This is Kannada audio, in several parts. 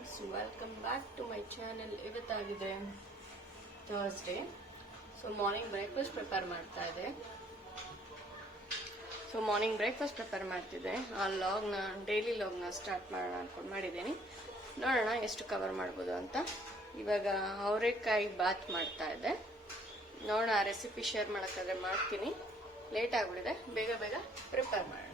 Friends, welcome back to my channel. ಇವತ್ತಾಗಿದೆ Thursday. So morning breakfast prepare ಮಾಡ್ತಾ ಇದೆ. ಮಾಡ್ತಿದ್ದೆ. ಆ ಲಾಗ್ನ ಡೈಲಿ ಲಾಗ್ನ ಸ್ಟಾರ್ಟ್ ಮಾಡೋಣ ಅನ್ಕೊಂಡು ಮಾಡಿದ್ದೀನಿ. ನೋಡೋಣ ಎಷ್ಟು ಕವರ್ ಮಾಡ್ಬೋದು ಅಂತ. ಇವಾಗ ಅವರೆಕಾಯಿ ಬಾತ್ ಮಾಡ್ತಾ ಇದ್ದೆ. ನೋಡೋಣ ಆ ರೆಸಿಪಿ ಶೇರ್ ಮಾಡೋಕ್ಕಾದ್ರೆ ಮಾಡ್ತೀನಿ. ಲೇಟ್ ಆಗಿಬಿಡಿದೆ, ಬೇಗ ಬೇಗ ಪ್ರಿಪೇರ್ ಮಾಡೋಣ.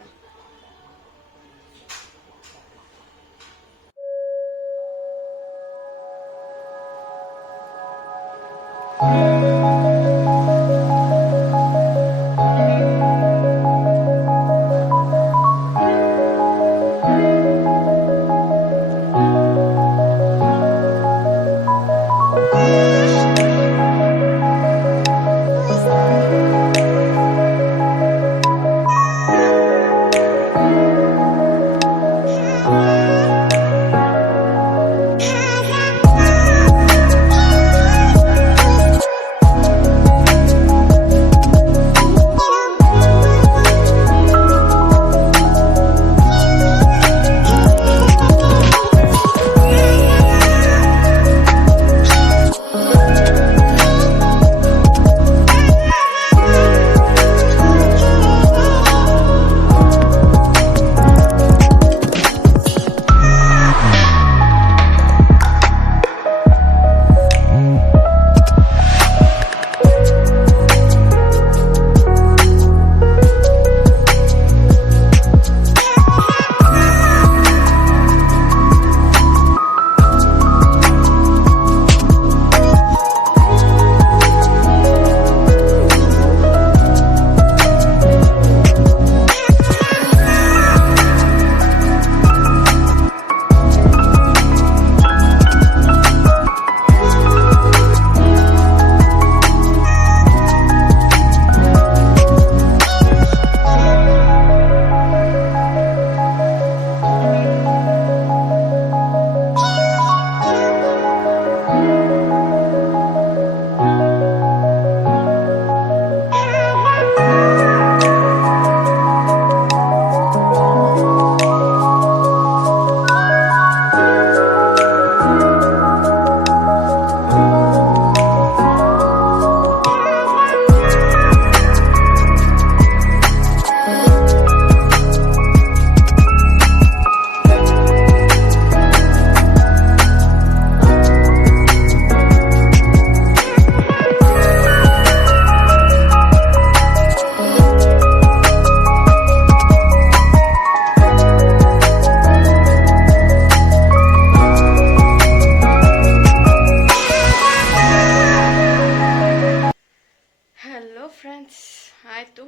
ಆಯಿತು.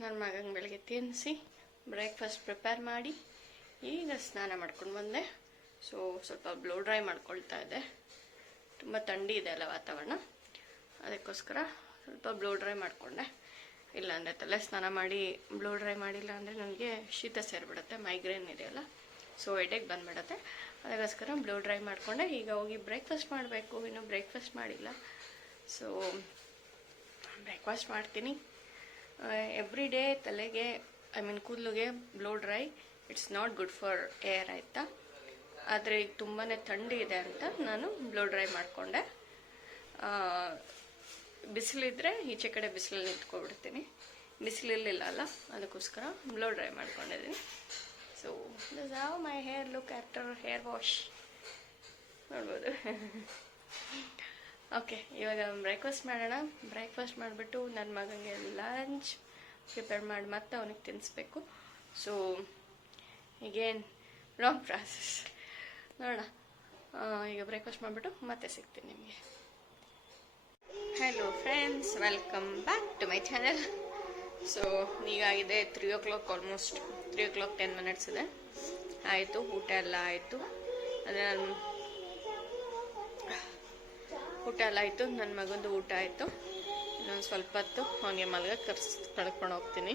ನನ್ನ ಮಗಂಗೆ ಬೆಳಗ್ಗೆ ತಿನ್ನಿಸಿ ಬ್ರೇಕ್ಫಾಸ್ಟ್ ಪ್ರಿಪೇರ್ ಮಾಡಿ ಈಗ ಸ್ನಾನ ಮಾಡ್ಕೊಂಡು ಬಂದೆ. ಸೊ ಸ್ವಲ್ಪ ಬ್ಲೋ ಡ್ರೈ ಮಾಡ್ಕೊಳ್ತಾ ಇದ್ದೆ. ತುಂಬ ಥಂಡಿ ಇದೆ ಅಲ್ಲ ವಾತಾವರಣ, ಅದಕ್ಕೋಸ್ಕರ ಸ್ವಲ್ಪ ಬ್ಲೋ ಡ್ರೈ ಮಾಡಿಕೊಂಡೆ. ಇಲ್ಲಾಂದರೆ ತಲೆ ಸ್ನಾನ ಮಾಡಿ ಬ್ಲೋ ಡ್ರೈ ಮಾಡಿಲ್ಲ ಅಂದರೆ ನನಗೆ ಶೀತ ಸೇರಿಬಿಡುತ್ತೆ, ಮೈಗ್ರೇನ್ ಇದೆಯಲ್ಲ, ಸೊ ಹೆಡೇಕ್ ಬಂದುಬಿಡುತ್ತೆ. ಅದಕ್ಕೋಸ್ಕರ ಬ್ಲೋ ಡ್ರೈ ಮಾಡಿಕೊಂಡೆ. ಈಗ ಹೋಗಿ ಬ್ರೇಕ್ಫಾಸ್ಟ್ ಮಾಡಬೇಕು. ಇನ್ನೂ ಬ್ರೇಕ್ಫಾಸ್ಟ್ ಮಾಡಿಲ್ಲ. ಸೊ ಬ್ರೇಕ್ಫಾಸ್ಟ್ ಮಾಡ್ತೀನಿ. ಎವ್ರಿ ಡೇ ತಲೆಗೆ ಕೂದಲಿಗೆ blow dry it's not good for air, ಆಯಿತಾ. ಆದರೆ ಈಗ ತುಂಬಾ ಥಂಡಿ ಇದೆ ಅಂತ ನಾನು ಬ್ಲೋ ಡ್ರೈ ಮಾಡಿಕೊಂಡೆ. ಬಿಸಿಲಿದ್ರೆ ಈಚೆ ಕಡೆ ಬಿಸಿಲಲ್ಲಿ ನಿಂತ್ಕೊಬಿಡ್ತೀನಿ, ಬಿಸಿಲಿಲ್ಲ ಅಲ್ಲ, ಅದಕ್ಕೋಸ್ಕರ ಬ್ಲೋ ಡ್ರೈ ಮಾಡ್ಕೊಂಡಿದ್ದೀನಿ. So this how my hair look after hair wash, ನೋಡ್ಬೋದು. ಓಕೆ, ಇವಾಗ ಬ್ರೇಕ್ಫಾಸ್ಟ್ ಮಾಡೋಣ. ಬ್ರೇಕ್ಫಾಸ್ಟ್ ಮಾಡಿಬಿಟ್ಟು ನನ್ನ ಮಗನಿಗೆ ಲಂಚ್ ಪ್ರಿಪೇರ್ ಮಾಡಿ ಮತ್ತೆ ಅವನಿಗೆ ತಿನ್ನಿಸ್ಬೇಕು. ಸೊ ಈಗೇನು ಲಾಂಗ್ ಪ್ರಾಸೆಸ್, ನೋಡೋಣ. ಈಗ ಬ್ರೇಕ್ಫಾಸ್ಟ್ ಮಾಡಿಬಿಟ್ಟು ಮತ್ತೆ ಸಿಗ್ತೀನಿ ನಿಮಗೆ. Hello friends, welcome back to my channel. So ಈಗಾಗಿದೆ 3 o'clock, ಆಲ್ಮೋಸ್ಟ್ 3 o'clock 10 minutes ಇದೆ. ಆಯಿತು, ಊಟ ಎಲ್ಲ ಆಯಿತು. ಅಂದರೆ ಊಟ ಎಲ್ಲ ಆಯಿತು. ನನ್ನ ಮಗಂದು ಊಟ ಆಯಿತು. ಇನ್ನೊಂದು ಸ್ವಲ್ಪ ಹೊತ್ತು ಅವನಿಗೆ ಮಲ್ಗ ಕಳ್ಕೊಂಡು ಹೋಗ್ತೀನಿ.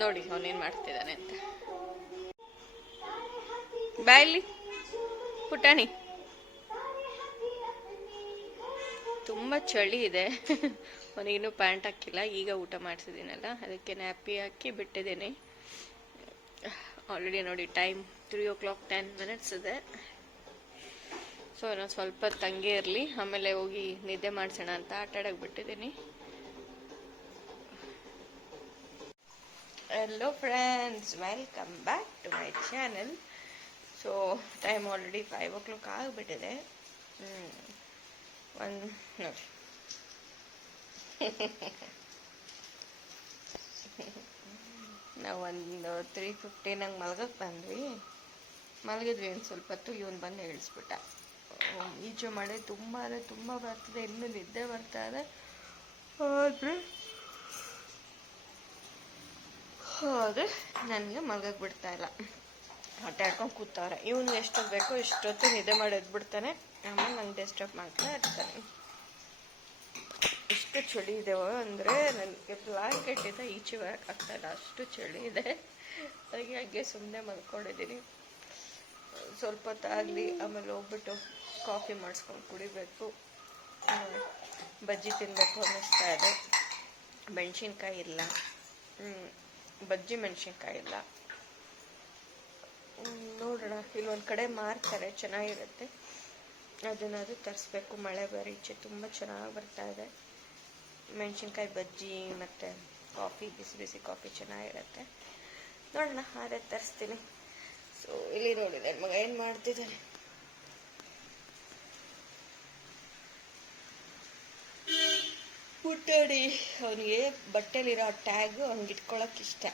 ನೋಡಿ ಅವನೇನು ಮಾಡ್ತಿದ್ದಾನೆ ಅಂತ. ಬಾಯಲ್ಲಿ ಪುಟಾಣಿ, ತುಂಬ ಚಳಿ ಇದೆ. ಅವನಿಗಿನ್ನೂ ಪ್ಯಾಂಟ್ ಹಾಕಿಲ್ಲ, ಈಗ ಊಟ ಮಾಡಿಸಿದ್ದೀನಲ್ಲ, ಅದಕ್ಕೆ ನ್ಯಾಪಿ ಹಾಕಿ ಬಿಟ್ಟಿದ್ದೀನಿ. ಆಲ್ರೆಡಿ ನೋಡಿ ಟೈಮ್ 3:10 ಇದೆ. ಸೊ ನಾನು ಸ್ವಲ್ಪ ತಂಗೆ ಇರಲಿ, ಆಮೇಲೆ ಹೋಗಿ ನಿದ್ದೆ ಮಾಡಿಸೋಣ ಅಂತ ಆಟಾಡಕ್ಕೆ ಬಿಟ್ಟಿದ್ದೀನಿ. Hello friends, welcome back to my channel. So time already 5 o'clock ಆಗಿಬಿಟ್ಟಿದೆ. ನೋಡಿ ನಾವು ಒಂದು 3:15 ಹಂಗೆ ಮಲ್ಗಕ್ಕೆ ಬಂದ್ವಿ. ಮಲಗಿದ್ವಿ ಒಂದು ಸ್ವಲ್ಪ ಹೊತ್ತು. ಇವನು ಬಂದು ಹೇಳಿಸ್ಬಿಟ್ಟ, ಈಚೆ ಮಳೆ ತುಂಬ ಬರ್ತಿದೆ, ಇನ್ನೂ ನಿದ್ದೆ ಬರ್ತಾ ಇದೆ. ಆದರೆ ನನಗೆ ಮಲ್ಗಕ್ಕೆ ಬಿಡ್ತಾ ಇಲ್ಲ. ಆಟ ಆಡ್ಕೊಂಡು ಕೂತವ್ರೆ. ಇವನು ಎಷ್ಟೊತ್ತು ಬೇಕೋ ಇಷ್ಟೊತ್ತು ನಿದ್ದೆ ಮಾಡಿ ಎದ್ಬಿಡ್ತಾನೆ, ಆಮೇಲೆ ನಂಗೆ ಡಿಸ್ಟರ್ಬ್ ಮಾಡ್ತಾ ಇರ್ತಾನೆ. ಎಷ್ಟು ಚಳಿ ಇದೆ ಅಂದರೆ ನನಗೆ ಬ್ಲಾಂಕೆಟಿಂದ ಈಚೆ ಬರೋಕ್ಕಾಗ್ತಾಯಿಲ್ಲ, ಅಷ್ಟು ಚಳಿ ಇದೆ. ಅದಕ್ಕೆ ಹಾಗೆ ಸುಮ್ಮನೆ ಮಲ್ಕೊಂಡಿದ್ದೀನಿ. ಸ್ವಲ್ಪ ಹೊತ್ತಾಗಲಿ, ಆಮೇಲೆ ಹೋಗ್ಬಿಟ್ಟು ಕಾಫಿ ಮಾಡಿಸ್ಕೊಂಡು ಕುಡಿಬೇಕು. ಬಜ್ಜಿ ತಿನ್ನಬೇಕು ಅನ್ನಿಸ್ತಾ ಇದೆ. ಮೆಣಸಿನ್ಕಾಯಿ ಇಲ್ಲ, ಬಜ್ಜಿ ಮೆಣಸಿನ್ಕಾಯಿ ಇಲ್ಲ. ನೋಡೋಣ, ಇಲ್ಲೊಂದು ಕಡೆ ಮಾರ್ತಾರೆ, ಚೆನ್ನಾಗಿರುತ್ತೆ. ಅದನ್ನಾದರೂ ತರಿಸ್ಬೇಕು. ಮಳೆ ಬೇರೆ ಈಚೆ ತುಂಬ ಚೆನ್ನಾಗಿ ಬರ್ತಾ ಇದೆ. ಮೆಣಸಿನ್ಕಾಯಿ ಬಜ್ಜಿ ಮತ್ತು ಕಾಫಿ, ಬಿಸಿ ಬಿಸಿ ಕಾಫಿ ಚೆನ್ನಾಗಿರುತ್ತೆ. ನೋಡೋಣ, ಅದೇ ತರಿಸ್ತೀನಿ. ಸೊ ಇಲ್ಲಿ ನೋಡಿ ನನ್ನ ಮಗ ಏನು ಮಾಡ್ತಿದ್ದಾನೆ. ಪುಟ್ಟಡಿ ಅವನಿಗೆ ಬಟ್ಟೆಲಿರೋ ಟ್ಯಾಗು ಅವ್ನಿಗೆ ಇಟ್ಕೊಳಕ್ಕೆ ಇಷ್ಟ.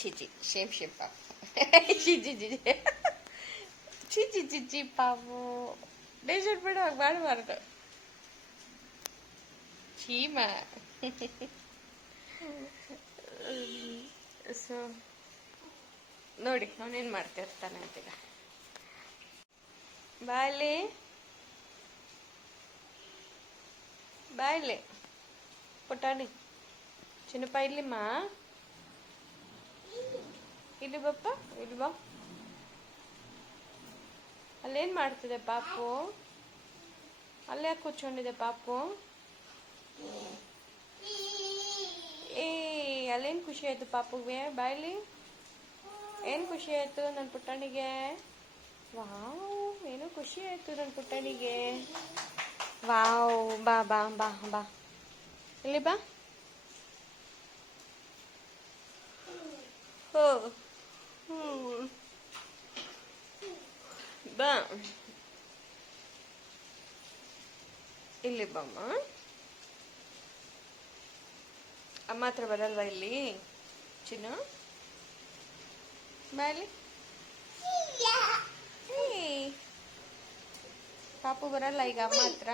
ಚಿಚಿ ಶೇಮ್ ಪಾಪ. ಚಿಚಿ ಪಾಪು ಡೇಜರ್ ಬೇಡ, ಮಾಡಬಾರ್ದು. ಚೀಮ. ಸೊ ನೋಡಿ ಅವನೇನು ಮಾಡ್ತಿರ್ತಾನೆ ಅಂತೀಗ. ಬಾಯ್ಲೆ ಪುಟಾಣಿ ಚಿನ್ನಪ್ಪ, ಇಲ್ಲಿಮ್ಮ, ಇಲ್ಲಿ ಬಪ್ಪ, ಇಲ್ಲಿ ಬಾ. ಅಲ್ಲೇನು ಮಾಡ್ತಿದೆ ಪಾಪು? ಅಲ್ಲೇ ಯಾಕೆ ಕೂತ್ಕೊಂಡಿದೆ ಪಾಪು? ಅಲ್ಲೇನು ಖುಷಿ ಆಯ್ತು ಪಾಪುಗೆ? ಬಾಯ್ಲಿ ಏನು ಖುಷಿ ಆಯ್ತು ನನ್ನ ಪುಟ್ಟಣಿಗೆ? ವಾವ್, ಏನೋ ಖುಷಿ ಆಯ್ತು ನನ್ನ ಪುಟ್ಟಣಿಗೆ. ವಾವ್, ಬಾ ಬಾ ಬಾ ಬಾ, ಇಲ್ಲಿ ಬಾ. ಬಾ, ಇಲ್ಲಿ ಬಮ್ಮ. ಅಮ್ಮ ಹತ್ರ ಬರಲ್ವಾ ಇಲ್ಲಿ ಚಿನ್ನು? ಬಾಯಲ್ಲಿ ಪಾಪು ಬರಲ್ಲ ಈಗ ಅಮ್ಮ ಹತ್ರ.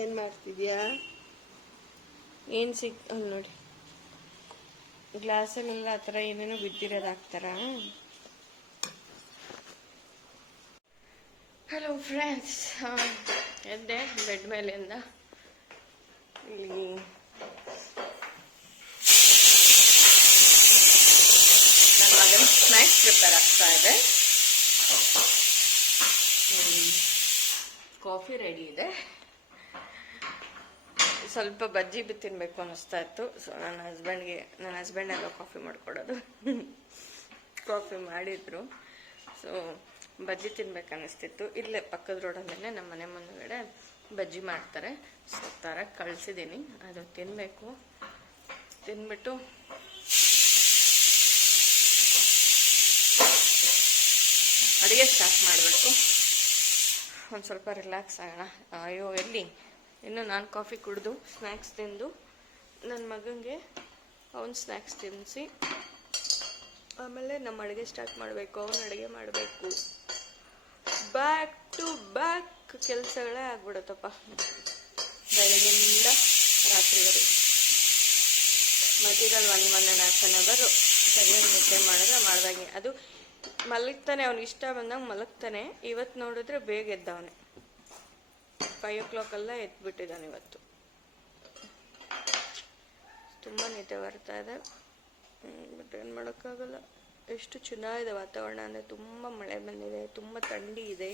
ಏನ್ ಮಾಡ್ತಿದ್ಯಾ? ಏನ್ ಅಲ್ಲಿ ನೋಡಿ, ಗ್ಲಾಸಲ್ಲೆಲ್ಲ ಆ ಥರ ಏನೇನೋ ಬಿದ್ದಿರೋದು ಹಾಕ್ತಾರ. ಹಲೋ ಫ್ರೆಂಡ್ಸ್, ಎದ್ದೆ ಬೆಡ್ ಮೇಲಿಂದ. ಇಲ್ಲಿ ನನ್ನ ಮಗನ ಸ್ನ್ಯಾಕ್ಸ್ ಪ್ರಿಪೇರ್ ಆಗ್ತಾ ಇದೆ. ಕಾಫಿ ರೆಡಿ ಇದೆ. ಸ್ವಲ್ಪ ಬಜ್ಜಿ ತಿನ್ನಬೇಕು ಅನ್ನಿಸ್ತಾ ಇತ್ತು. ಸೊ ನನ್ನ ಹಸ್ಬೆಂಡ್ ಎಲ್ಲ ಕಾಫಿ ಮಾಡಿಕೊಡೋದು. ಕಾಫಿ ಮಾಡಿದ್ರು. ಸೊ ಬಜ್ಜಿ ತಿನ್ಬೇಕು ಅನ್ನಿಸ್ತಿತ್ತು. ಇಲ್ಲೇ ಪಕ್ಕದ ರೋಡಲ್ಲೇ ನಮ್ಮ ಮನೆ ಮುಂದುಗಡೆ ಬಜ್ಜಿ ಮಾಡ್ತಾರೆ. ಸೊ ಥರ ಕಳಿಸಿದ್ದೀನಿ, ಅದು ತಿನ್ನಬೇಕು. ತಿನ್ಬಿಟ್ಟು ಅಡುಗೆ ಸ್ಟಾರ್ಟ್ ಮಾಡಬೇಕು. ಒಂದು ಸ್ವಲ್ಪ ರಿಲ್ಯಾಕ್ಸ್ ಆಗೋಣ. ಅಯ್ಯೋ ಎಲ್ಲಿ ಇನ್ನು ನಾನು ಕಾಫಿ ಕುಡಿದು ಸ್ನ್ಯಾಕ್ಸ್ ತಿಂದು ನನ್ನ ಮಗನಿಗೆ ಅವನು ಸ್ನ್ಯಾಕ್ಸ್ ತಿನ್ನಿಸಿ ಆಮೇಲೆ ನಮ್ಮ ಅಡುಗೆ ಸ್ಟಾರ್ಟ್ ಮಾಡಬೇಕು. ಅವನು ಅಡುಗೆ ಮಾಡಬೇಕು. ಬ್ಯಾಕ್ ಟು ಬ್ಯಾಕ್ ಕೆಲಸಗಳೇ ಆಗ್ಬಿಡುತ್ತಪ್ಪ, ಬೆಳಗಿಂದ ರಾತ್ರಿವರೆಗೆ. ಮಧ್ಯದಲ್ಲಿ 1.5 hour ಸರಿಯಾಗಿ ನಿದ್ದೆ ಮಾಡಿದ್ರೆ ಮಾಡ್ದಂಗೆ. ಅದು ಮಲಗ್ತಾನೆ, ಅವ್ನಿಗೆ ಇಷ್ಟ ಬಂದಂಗೆ ಮಲಗ್ತಾನೆ. ಇವತ್ತು ನೋಡಿದ್ರೆ ಬೇಗ ಎದ್ದವನೇ, 5 o'clock ಎದ್ಬಿಟ್ಟಿದ್ದಾನೆ ಇವತ್ತು. ತುಂಬ ನಿದ್ದೆ ಬರ್ತಾ ಇದೆ, ಬಟ್ ಏನು ಮಾಡೋಕ್ಕಾಗಲ್ಲ. ಎಷ್ಟು ಚೆನ್ನಾಗಿದೆ ವಾತಾವರಣ ಅಂದರೆ. ತುಂಬ ಮಳೆ ಬಂದಿದೆ, ತುಂಬ ಥಂಡಿ ಇದೆ.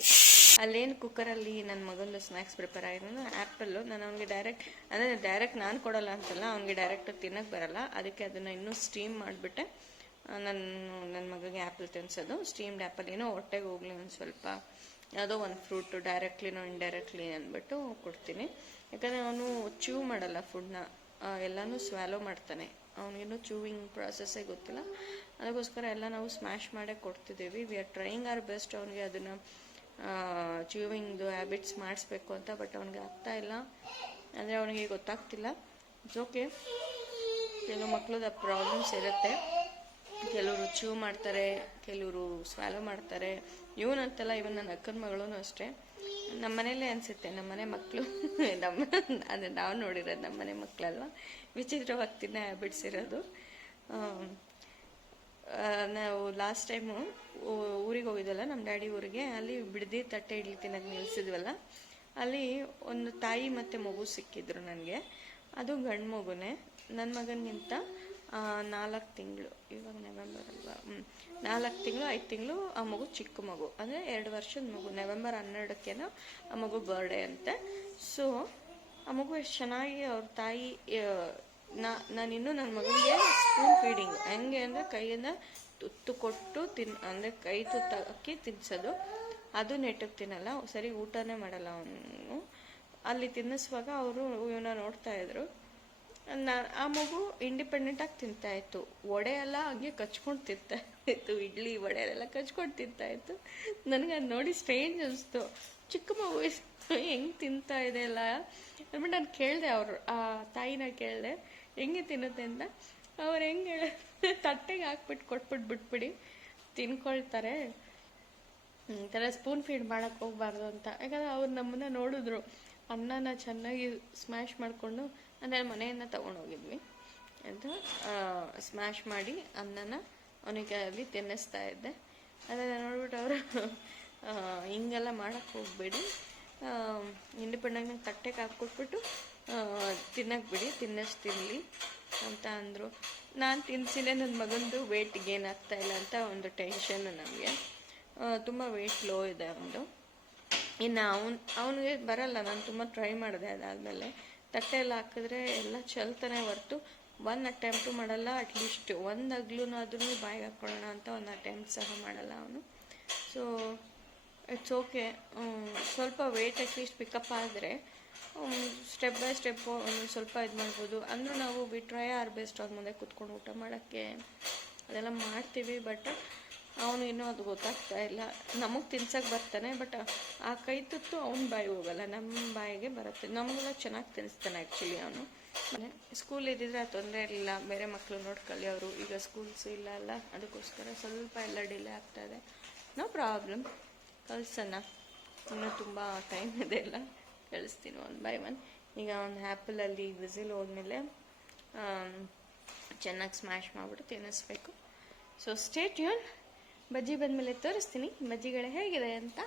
ಅಲ್ಲೇನು ಕುಕ್ಕರಲ್ಲಿ ನನ್ನ ಮಗಂದು ಸ್ನ್ಯಾಕ್ಸ್ ಪ್ರಿಪೇರ್ ಆಗಿರೋದು ಆ್ಯಪಲ್ಲು. ನಾನು ಅವ್ನಿಗೆ ಡೈರೆಕ್ಟ್ ನಾನು ಕೊಡೋಲ್ಲ ಅಂತಲ್ಲ, ಅವ್ನಿಗೆ ಡೈರೆಕ್ಟಾಗಿ ತಿನ್ನೋಕ್ಕೆ ಬರಲ್ಲ. ಅದಕ್ಕೆ ಅದನ್ನು ಇನ್ನೂ ಸ್ಟೀಮ್ ಮಾಡಿಬಿಟ್ಟೆ ನನ್ನ ಮಗನಿಗೆ ಆ್ಯಪಲ್ ತಿನ್ನಿಸೋದು. ಸ್ಟೀಮ್ಡ್ ಆ್ಯಪಲ್ ಏನೋ ಹೊಟ್ಟೆಗೆ ಹೋಗಲಿ ಒಂದು ಸ್ವಲ್ಪ, ಯಾವುದೋ ಒಂದು ಫ್ರೂಟು ಡೈರೆಕ್ಟ್ಲಿನೋ ಇಂಡೈರೆಕ್ಟ್ಲಿ ಅಂದ್ಬಿಟ್ಟು ಕೊಡ್ತೀನಿ. ಯಾಕಂದರೆ ಅವನು ಚೂವ್ ಮಾಡಲ್ಲ ಫುಡ್ನ, ಎಲ್ಲನೂ ಸ್ವ್ಯಾಲೋ ಮಾಡ್ತಾನೆ. ಅವನಿಗೇನು ಚೂವಿಂಗ್ ಪ್ರಾಸೆಸ್ಸೇ ಗೊತ್ತಿಲ್ಲ. ಅದಕ್ಕೋಸ್ಕರ ಎಲ್ಲ ನಾವು ಸ್ಮ್ಯಾಶ್ ಮಾಡೇ ಕೊಡ್ತಿದ್ದೀವಿ. We are trying our best ಅವನಿಗೆ ಅದನ್ನು ಚೂವಿಂಗ್ದು ಹ್ಯಾಬಿಟ್ಸ್ ಮಾಡಿಸ್ಬೇಕು ಅಂತ. ಬಟ್ ಅವನಿಗೆ ಆಗ್ತಾ ಇಲ್ಲ, ಅಂದರೆ ಅವನಿಗೆ ಗೊತ್ತಾಗ್ತಿಲ್ಲ. ಇಟ್ಸ್ ಓಕೆ, ಕೆಲವು ಮಕ್ಕಳದ ಪ್ರಾಬ್ಲಮ್ಸ್ ಇರುತ್ತೆ. ಕೆಲವರು ಚೂ ಮಾಡ್ತಾರೆ, ಕೆಲವರು ಸ್ವ್ಯಾಲೋ ಮಾಡ್ತಾರೆ. ಇವನಂತಲ್ಲ, ಇವನ್ ನನ್ನ ಅಕ್ಕನ ಮಗಳೂ ಅಷ್ಟೇ. ನಮ್ಮ ಮನೇಲೇ ಅನಿಸುತ್ತೆ, ನಮ್ಮನೆ ಮಕ್ಕಳು ಅದೇ ನಾವು ನೋಡಿರೋದು ನಮ್ಮನೆ ಮಕ್ಕಳಲ್ವ, ವಿಚಿತ್ರವಾಗಿ ತಿನ್ನೋ ಹ್ಯಾಬಿಟ್ಸ್ ಇರೋದು. ನಾವು ಲಾಸ್ಟ್ ಟೈಮು ಊರಿಗೆ ಹೋಗಿದ್ವಲ್ಲ, ನಮ್ಮ ಡ್ಯಾಡಿ ಊರಿಗೆ. ಅಲ್ಲಿ ಬಿಡದಿ ತಟ್ಟೆ ಇಡ್ಲಿ ತಿನ್ನೋಕೆ ನಿಲ್ಸಿದ್ವಲ್ಲ, ಅಲ್ಲಿ ಒಂದು ತಾಯಿ ಮತ್ತು ಮಗು ಸಿಕ್ಕಿದ್ರು ನನಗೆ. ಅದು ಗಂಡು ಮಗುನೇ, ನನ್ನ ಮಗನಿಗಿಂತ 4 ತಿಂಗಳು, ಇವಾಗ ನವೆಂಬರ್ ಅಲ್ವಾ, 4 ತಿಂಗಳು 5 ತಿಂಗಳು. ಆ ಮಗು ಚಿಕ್ಕ ಮಗು, ಅಂದರೆ 2 ವರ್ಷದ ಮಗು. ನವೆಂಬರ್ 12ಕ್ಕೇನೋ ಆ ಮಗು ಬರ್ಡೇ ಅಂತೆ. ಸೊ ಆ ಮಗು ಎಷ್ಟು ಚೆನ್ನಾಗಿ ಅವ್ರ ತಾಯಿ, ನಾನಿನ್ನೂ ನನ್ನ ಮಗನಿಗೆ ಸ್ಪೂನ್ ಫೀಡಿಂಗ್ ಹೆಂಗೆ ಅಂದರೆ ಕೈಯಿಂದ ತುತ್ತು ಕೊಟ್ಟು ಅಂದರೆ ಕೈ ತುತ್ತಾಕಿ ತಿನ್ನಿಸೋದು. ಅದು ನೆಟ್ಟಗೆ ತಿನ್ನಲ್ಲ, ಸರಿ ಊಟನೇ ಮಾಡಲ್ಲ ಅವನು. ಅಲ್ಲಿ ತಿನ್ನಿಸುವಾಗ ಅವರು ಇವನ್ನ ನೋಡ್ತಾ ಇದ್ರು. ಆ ಮಗು ಇಂಡಿಪೆಂಡೆಂಟಾಗಿ ತಿಂತಾಯಿತ್ತು. ವಡೆ ಎಲ್ಲ ಹಂಗೆ ಕಚ್ಕೊಂಡು ತಿಂತಾಯಿತ್ತು, ಇಡ್ಲಿ ವಡೆ ಎಲ್ಲ ಕಚ್ಕೊಂಡು ತಿಂತಾಯಿತ್ತು. ನನಗೆ ಅದು ನೋಡಿ ಸ್ಟ್ರೇಂಜ್ ಅನಿಸ್ತು. ಚಿಕ್ಕ ಮಗು ಹೆಂಗೆ ತಿಂತಾ ಇದೆ ಅಲ್ಲ ಅಂದ್ಬಿಟ್ಟು ನಾನು ಕೇಳಿದೆ, ಆ ತಾಯಿನ ಕೇಳಿದೆ ಹೆಂಗೆ ತಿನ್ನುತ್ತೆ ಅಂತ. ಅವ್ರು ಹೆಂಗೆ ತಟ್ಟೆಗೆ ಹಾಕ್ಬಿಟ್ಟು ಕೊಟ್ಬಿಟ್ಟು ಬಿಟ್ಬಿಡಿ, ತಿನ್ಕೊಳ್ತಾರೆ, ಈ ಥರ ಸ್ಪೂನ್ ಫೀಡ್ ಮಾಡೋಕ್ಕೆ ಹೋಗ್ಬಾರ್ದು ಅಂತ. ಯಾಕಂದರೆ ಅವ್ರು ನಮ್ಮನ್ನ ನೋಡಿದ್ರು, ಅನ್ನನ ಚೆನ್ನಾಗಿ ಸ್ಮ್ಯಾಶ್ ಮಾಡಿಕೊಂಡು, ಅಂದರೆ ಮನೆಯನ್ನು ತೊಗೊಂಡೋಗಿದ್ವಿ ಅಂತ, ಸ್ಮ್ಯಾಶ್ ಮಾಡಿ ಅನ್ನನ ಅವನಿಗೆ ಅಲ್ಲಿ ತಿನ್ನಿಸ್ತಾ ಇದ್ದೆ. ಅದನ್ನು ನೋಡ್ಬಿಟ್ಟು ಅವರು ಹಿಂಗೆಲ್ಲ ಮಾಡೋಕ್ಕೆ ಹೋಗ್ಬೇಡಿ, ಇಂಡಿಪೆಂಡೆಂಟಾಗಿ ತಟ್ಟೆಗೆ ಹಾಕ್ಕೊಟ್ಬಿಟ್ಟು ತಿನ್ನಕ್ಕೆ ಬಿಡಿ, ತಿನ್ನಷ್ಟು ತಿನ್ನಲಿ ಅಂತ ಅಂದರು. ನಾನು ತಿನ್ಸಿನೇ ನನ್ನ ಮಗಂದು ವೆಯ್ಟ್ ಗೇನ್ ಆಗ್ತಾಯಿಲ್ಲ ಅಂತ ಒಂದು ಟೆನ್ಷನ್ನು ನಮಗೆ. ತುಂಬ ವೆಯ್ಟ್ ಲೋ ಇದೆ ಅವನದು. ಇನ್ನು ಅವನಿಗೆ ಬರಲ್ಲ. ನಾನು ತುಂಬ ಟ್ರೈ ಮಾಡಿದೆ. ಅದಾದಮೇಲೆ ತಟ್ಟೆ ಎಲ್ಲ ಹಾಕಿದ್ರೆ ಎಲ್ಲ ಚೆಲ್ತಾನೆ ಹೊರ್ತು ಒಂದು ಅಟೆಂಪ್ಟು ಮಾಡಲ್ಲ. ಅಟ್ಲೀಸ್ಟ್ ಒಂದು ಅಗ್ಲೂನಾದ್ರೂ ಬಾಯಿಗೆ ಹಾಕ್ಕೊಳ್ಳೋಣ ಅಂತ ಒಂದು ಅಟೆಂಪ್ಟ್ ಸಹ ಮಾಡಲ್ಲ ಅವನು. ಸೊ ಇಟ್ಸ್ ಓಕೆ, ಸ್ವಲ್ಪ ವೆಯ್ಟ್ ಅಟ್ಲೀಸ್ಟ್ ಪಿಕಪ್ ಆದರೆ ಸ್ಟೆಪ್ ಬೈ ಸ್ಟೆಪ್ಪು ಸ್ವಲ್ಪ ಇದು ಮಾಡ್ಬೋದು. ಅಂದರೂ ನಾವು ವಿ ಟ್ರೈ ಆರ್ ಬೆಸ್ಟ್ ಅವ್ರ ಮುಂದೆ ಕೂತ್ಕೊಂಡು ಊಟ ಮಾಡೋಕ್ಕೆ ಅದೆಲ್ಲ ಮಾಡ್ತೀವಿ. ಬಟ್ ಅವನು ಇನ್ನೂ ಅದು ಗೊತ್ತಾಗ್ತಾ ಇಲ್ಲ. ನಮಗೆ ತಿನ್ಸಕ್ಕೆ ಬರ್ತಾನೆ, ಬಟ್ ಆ ಕೈ ತುತ್ತು ಅವ್ನ ಬಾಯಿಗೆ ಹೋಗಲ್ಲ, ನಮ್ಮ ಬಾಯಿಗೆ ಬರುತ್ತೆ. ನಮಗೆಲ್ಲ ಚೆನ್ನಾಗಿ ತಿನ್ನಿಸ್ತಾನೆ ಆ್ಯಕ್ಚುಲಿ ಅವನು. ಸ್ಕೂಲ್ ಇದ್ದಿದ್ರೆ ಆ ತೊಂದರೆ ಇರಲಿಲ್ಲ, ಬೇರೆ ಮಕ್ಕಳು ನೋಡ್ಕೊಳ್ಳಿ ಅವರು. ಈಗ ಸ್ಕೂಲ್ಸ್ ಇಲ್ಲ ಅಲ್ಲ, ಅದಕ್ಕೋಸ್ಕರ ಸ್ವಲ್ಪ ಎಲ್ಲ ಡಿಲೇ ಆಗ್ತಾಯಿದೆ. ನೋ ಪ್ರಾಬ್ಲಮ್, ಕಳ್ಸೋಣ, ಇನ್ನೂ ತುಂಬ ಟೈಮ್ ಇದೆ ಎಲ್ಲ, ಕಳಿಸ್ತೀನಿ 1 by 1. ಈಗ ಒಂದು ಆ್ಯಪಲಲ್ಲಿ ವಿಸಿಲ್ ಹೋದ್ಮೇಲೆ ಚೆನ್ನಾಗಿ ಸ್ಮ್ಯಾಶ್ ಮಾಡಿಬಿಟ್ಟು ತಿನ್ನಿಸ್ಬೇಕು. So stay tune. ಬಜ್ಜಿ ಬಂದಮೇಲೆ ತೋರಿಸ್ತೀನಿ ಬಜ್ಜಿಗಳು ಹೇಗಿದೆ ಅಂತ.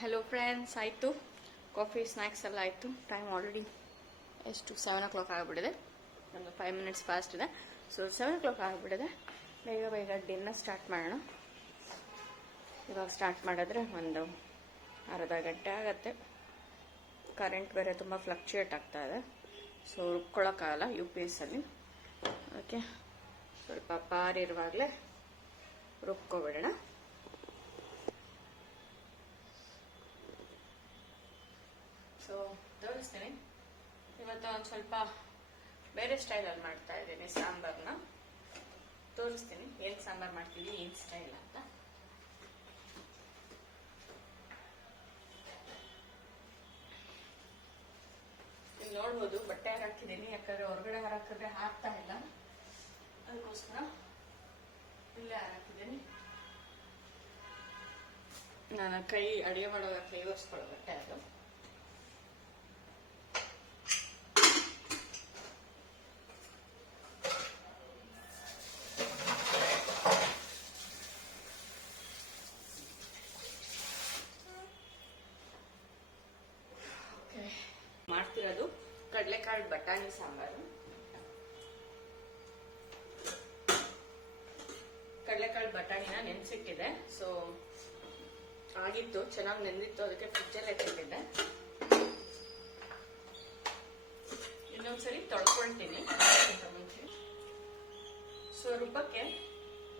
ಹಲೋ ಫ್ರೆಂಡ್ಸ್, ಆಯಿತು ಕಾಫಿ ಸ್ನ್ಯಾಕ್ಸ್ ಎಲ್ಲ ಆಯಿತು. ಟೈಮ್ ಆಲ್ರೆಡಿ ಎಷ್ಟು 7 o'clock ಆಗಿಬಿಟ್ಟಿದೆ. ಒಂದು 5 minutes ಫಾಸ್ಟ್ ಇದೆ. ಸೊ 7 o'clock ಆಗಿಬಿಟ್ಟಿದೆ. ಬೇಗ ಡಿನ್ನರ್ ಸ್ಟಾರ್ಟ್ ಮಾಡೋಣ. ಇವಾಗ ಸ್ಟಾರ್ಟ್ ಮಾಡಿದ್ರೆ ಒಂದು ಅರ್ಧ ಗಂಟೆ ಆಗುತ್ತೆ. ಕರೆಂಟ್ ಬೇರೆ ತುಂಬ ಫ್ಲಕ್ಚುಯೇಟ್ ಆಗ್ತಾ ಇದೆ. ಸೊ ರುಬ್ಕೊಳ್ಳೋಕ್ಕಾಗಲ್ಲ UPS ಅಲ್ಲಿ. ಓಕೆ, ಸ್ವಲ್ಪ ಪಾರಿರುವಾಗಲೇ ರುಬ್ಕೊಬಿಡೋಣ. ಸೊ ತೋರಿಸ್ತೀನಿ. ಇವತ್ತು ಒಂದು ಸ್ವಲ್ಪ ಬೇರೆ ಸ್ಟೈಲಲ್ಲಿ ಮಾಡ್ತಾ ಇದ್ದೀನಿ ಸಾಂಬಾರನ್ನ. ತೋರಿಸ್ತೀನಿ ಏನು ಸಾಂಬಾರು ಮಾಡ್ತೀವಿ, ಏನು ಸ್ಟೈಲ್ ಅಂತ. ಇಲ್ಲಿ ನೋಡ್ಬೋದು ಬಟ್ಟೆ ಹಾಕಿದ್ದೀನಿ, ಯಾಕಂದರೆ ಹೊರಗಡೆ ಹಾಕಿದ್ರೆ ಹಾಕ್ತಾ ಇಲ್ಲ, ಅದಕ್ಕೋಸ್ಕರ ಇಲ್ಲೇ ಹಾಕಿದ್ದೀನಿ. ನಾನು ಕೈ ಅಡುಗೆ ಮಾಡುವಾಗ ಕೈ ಒರೆಸ್ಕೊಳ್ಳೋ ಬಟ್ಟೆ ಅದು. ಕಡಲೆಕಾಳು ಬಟಾಣಿ ಸಾಂಬಾರು. ಕಡಲೆಕಾಳು ಬಟಾಣಿನ ನೆನ್ಸಿಟ್ಟಿದೆ. ಸೊ ಆಗಿತ್ತು, ಚೆನ್ನಾಗಿ ನೆಂದಿತ್ತು, ಅದಕ್ಕೆ ಫ್ರಿಜ್ಜಲ್ಲೇ ಇಟ್ಟಿದ್ದೆ. ಇನ್ನೊಂದ್ಸರಿ ತೊಳ್ಕೊಳ್ತೀನಿ ಮುಂಚೆ. ಸೊ ರುಬ್ಬಕ್ಕೆ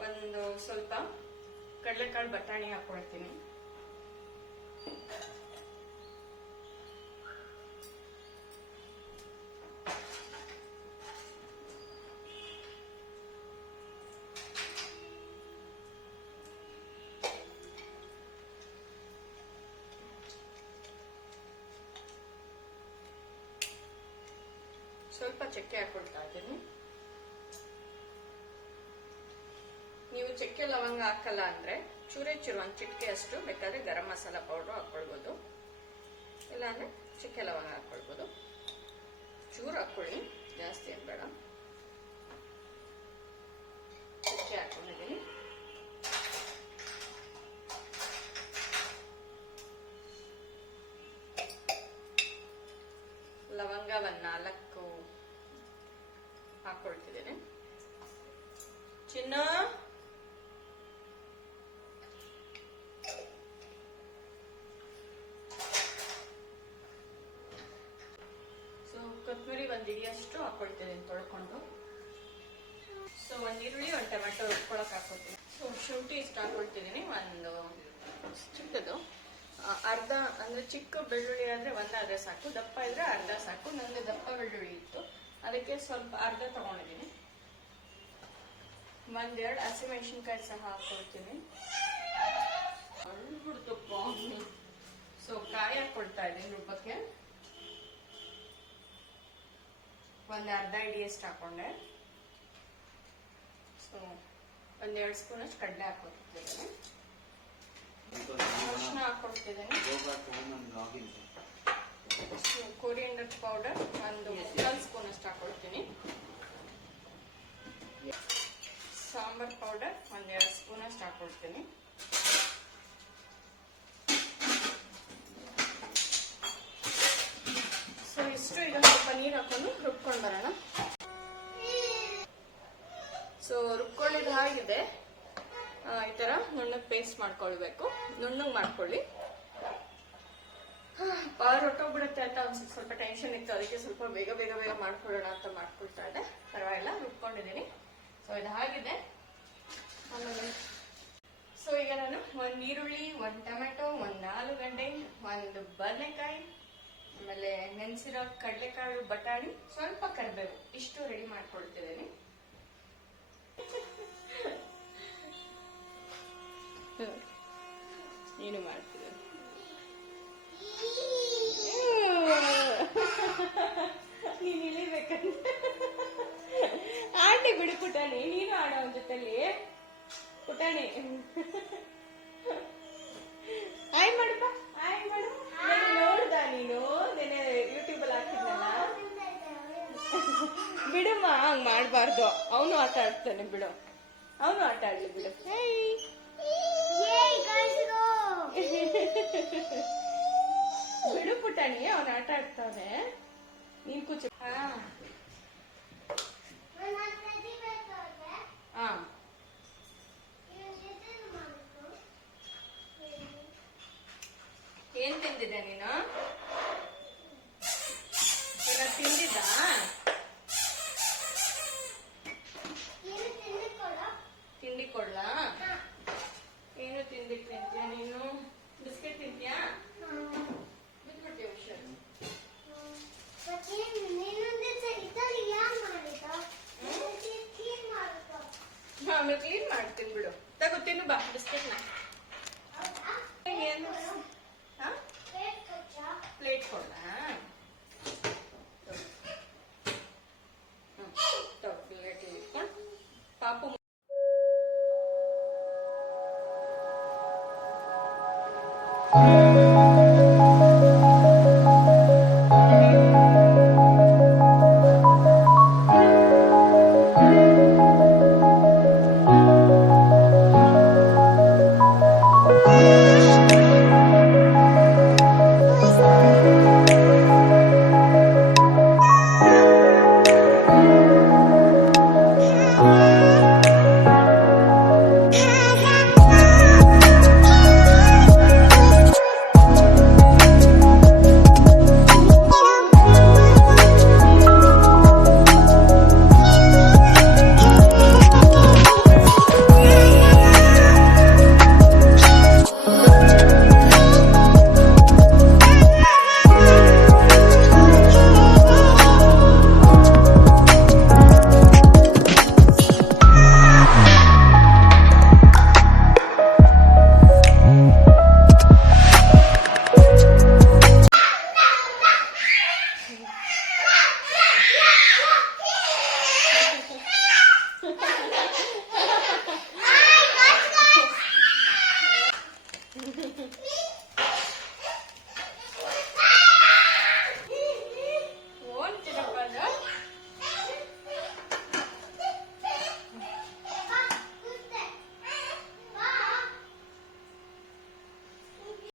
ಒಂದು ಸ್ವಲ್ಪ ಕಡಲೆಕಾಳು ಬಟಾಣಿ ಹಾಕೊಳ್ತೀನಿ. ಸ್ವಲ್ಪ ಚಕ್ಕೆ ಹಾಕೊಳ್ತಾ ಇದ್ದೀನಿ. ನೀವು ಚಕ್ಕೆ ಲವಂಗ ಹಾಕಲ್ಲ ಅಂದ್ರೆ ಚೂರೇ ಚೂರು ಒಂದು ಚಿಟಿಕೆ ಅಷ್ಟು ಬೇಕಾದ್ರೆ ಗರಂ ಮಸಾಲ ಪೌಡರ್ ಹಾಕೊಳ್ಬೋದು, ಇಲ್ಲಾಂದ್ರೆ ಚಕ್ಕೆ ಲವಂಗ ಹಾಕೊಳ್ಬೋದು. ಚೂರು ಹಾಕೊಳ್ಳಿ, ಜಾಸ್ತಿ ಏನು ಬೇಡ. ಚಕ್ಕೆ ಹಾಕೊಂಡಿದ್ದೀನಿ. ಲವಂಗ ಒಂದು 4 ಹಾಕೊಳ್ತಿದ್ದೇನೆ. ಚಿನ್ನ ಸೊ ಕೊತ್ತಂಬರಿ ಒಂದು ಹಿಡಿಯಷ್ಟು ಹಾಕೊಳ್ತಿದ್ದೀನಿ ತೊಳ್ಕೊಂಡು. ಸೊ ಒಂದು ಈರುಳ್ಳಿ, ಒಂದು ಟೊಮೆಟೊ ರುಬ್ಕೊಳಕ್ ಹಾಕೊಳ್ತೀನಿ. ಸೊ ಶುಂಠಿ ಇಷ್ಟು ಹಾಕೊಳ್ತಿದ್ದೀನಿ, ಒಂದು ಚಿಕ್ಕದು ಅರ್ಧ, ಅಂದ್ರೆ ಚಿಕ್ಕ ಬೆಳ್ಳುಳ್ಳಿ ಆದ್ರೆ ಒಂದಾದ್ರೆ ಸಾಕು, ದಪ್ಪ ಇದ್ರೆ ಅರ್ಧ ಸಾಕು. ನಂದು ದಪ್ಪ ಬೆಳ್ಳುಳ್ಳಿ ಇತ್ತು, ಅದಕ್ಕೆ ಸ್ವಲ್ಪ ಅರ್ಧ ತಗೊಂಡಿದ್ದೀನಿ. 1-2 ಹಸಿಮೆಣಸಿನ್ಕಾಯಿ ಸಹ ಹಾಕೊಳ್ತೀನಿ. ಸೊ ಕಾಯಿ ಹಾಕೊಳ್ತಾ ಇದ್ದೀನಿ ರುಬ್ಬಕ್ಕೆ. ಒಂದು ಅರ್ಧ ಹಿಡಿಯಷ್ಟು ಹಾಕೊಂಡೆ. ಸೊ 1-2 ಸ್ಪೂನ್ ಅಷ್ಟು ಕಡಲೆ ಹಾಕೊಳ್ತಿದ್ದೀನಿ. ಅರಿಶಿನ ಹಾಕೊಳ್ತಿದ್ದೀನಿ. ಕೊರಿಯಂಡರ್ ಪೌಡರ್ ಒಂದು 1 ಸ್ಪೂನ್ ಅಷ್ಟು ಹಾಕೊಳ್ತೀನಿ. ಸಾಂಬಾರ್ ಪೌಡರ್ 1-2 ಸ್ಪೂನ್ ಅಷ್ಟು ಹಾಕೊಳ್ತೀನಿ. ಸೊ ಇಷ್ಟು. ಈಗ ಸ್ವಲ್ಪ ನೀರು ಹಾಕೊಂಡು ರುಬ್ಕೊಂಡು ಬರೋಣ. ಸೊ ರುಬ್ಕೊಂಡಿದ್ದು ಆಗಿದೆ. ಈ ತರ ನುಣ್ಣಗೆ ಪೇಸ್ಟ್ ಮಾಡ್ಕೊಳ್ಬೇಕು. ನುಣ್ಣಗೆ ಮಾಡ್ಕೊಳ್ಳಿ. ಹೊಟ್ಟೋಗ್ಬಿಡುತ್ತೆ ಅಂತ ಸ್ವಲ್ಪ ಟೆನ್ಷನ್ ಇತ್ತು, ಅದಕ್ಕೆ ಸ್ವಲ್ಪ ಬೇಗ ಬೇಗ ಬೇಗ ಮಾಡ್ಕೊಳ್ಳೋಣ ಅಂತ ಮಾಡ್ಕೊಳ್ತಾ ಇದ್ದೆ. ಪರವಾಗಿಲ್ಲ, ರುಬ್ಕೊಂಡಿದ್ದೀನಿ. ಸೊ ಇದಾಗಿದೆ. ಆಮೇಲೆ ಸೊ ಈಗ ನಾನು 1 ಈರುಳ್ಳಿ, 1 ಟೊಮೆಟೊ, 1 ಆಲೂಗಡ್ಡೆ, 1 ಬದನೆಕಾಯಿ, ಆಮೇಲೆ ನೆನೆಸಿರೋ ಕಡಲೆಕಾಳು ಬಟಾಣಿ, ಸ್ವಲ್ಪ ಕರಿಬೇವು, ಇಷ್ಟು ರೆಡಿ ಮಾಡ್ಕೊಳ್ತಿದ್ದೀನಿ. ಏನು ಮಾಡ್ತಿದ್ದೆ? ನೀನ್ ಇಳಿಬೇಕಂತ ಆಡಿ ಬಿಡು ಪುಟಾಣಿ, ನೀನು ಆಡೋ ಒಂದ್ ಜೊತೆಲಿ. ಪುಟಾಣಿ ಆಯ್ ಮಾಡಪ್ಪ, ಆಯ್ ಮಾಡು. ನೋಡ್ದ ನೀನು ನೆನೆ ಯೂಟ್ಯೂಬ್ ಅಲ್ಲಿ ಹಾಕಿದ್ನಲ್ಲ? ಬಿಡಮ್ಮ, ಹಂಗ್ ಮಾಡ್ಬಾರ್ದು. ಅವನು ಆಟ ಆಡ್ತಾನೆ, ಬಿಡು. ಅವನು ಆಟ ಆಡ್ಲಿ, ಬಿಡು. ಬಿಡು ಪುಟಾಣಿ, ಅವನ ಆಟ ಆಡ್ತಾನೆ. ನೀನ್ ಕೂಚು. ಏನ್ ತಿಂದಿದ್ದೆ ನೀನು? ತಿಂದಿದ್ದ? ತಿಂಡಿ ಕೊಡ್ಲಾ? ಏನು ತಿಂದಿಕ್ ತಿಂತೀಯ ನೀನು? ಬಿಸ್ಕೆಟ್ ತಿಂತೀಯಾ? ಬಿಟ್ಬಿಡ್ತೀಯ ಹುಷಾರು. ಆಮೇಲೆ ಕ್ಲೀನ್ ಮಾಡ್ತೀನಿ ಬಿಡು. ತಗೋ ತಿನ್ನು ಬಾ ಬಿಸ್ಕೆಟ್ನ. ಏನು ಪ್ಲೇಟ್ ಕೊಡ್ಲಾ? ಪ್ಲೇಟ್ ಇಟ್ಕೊಂಡು ಪಾಪು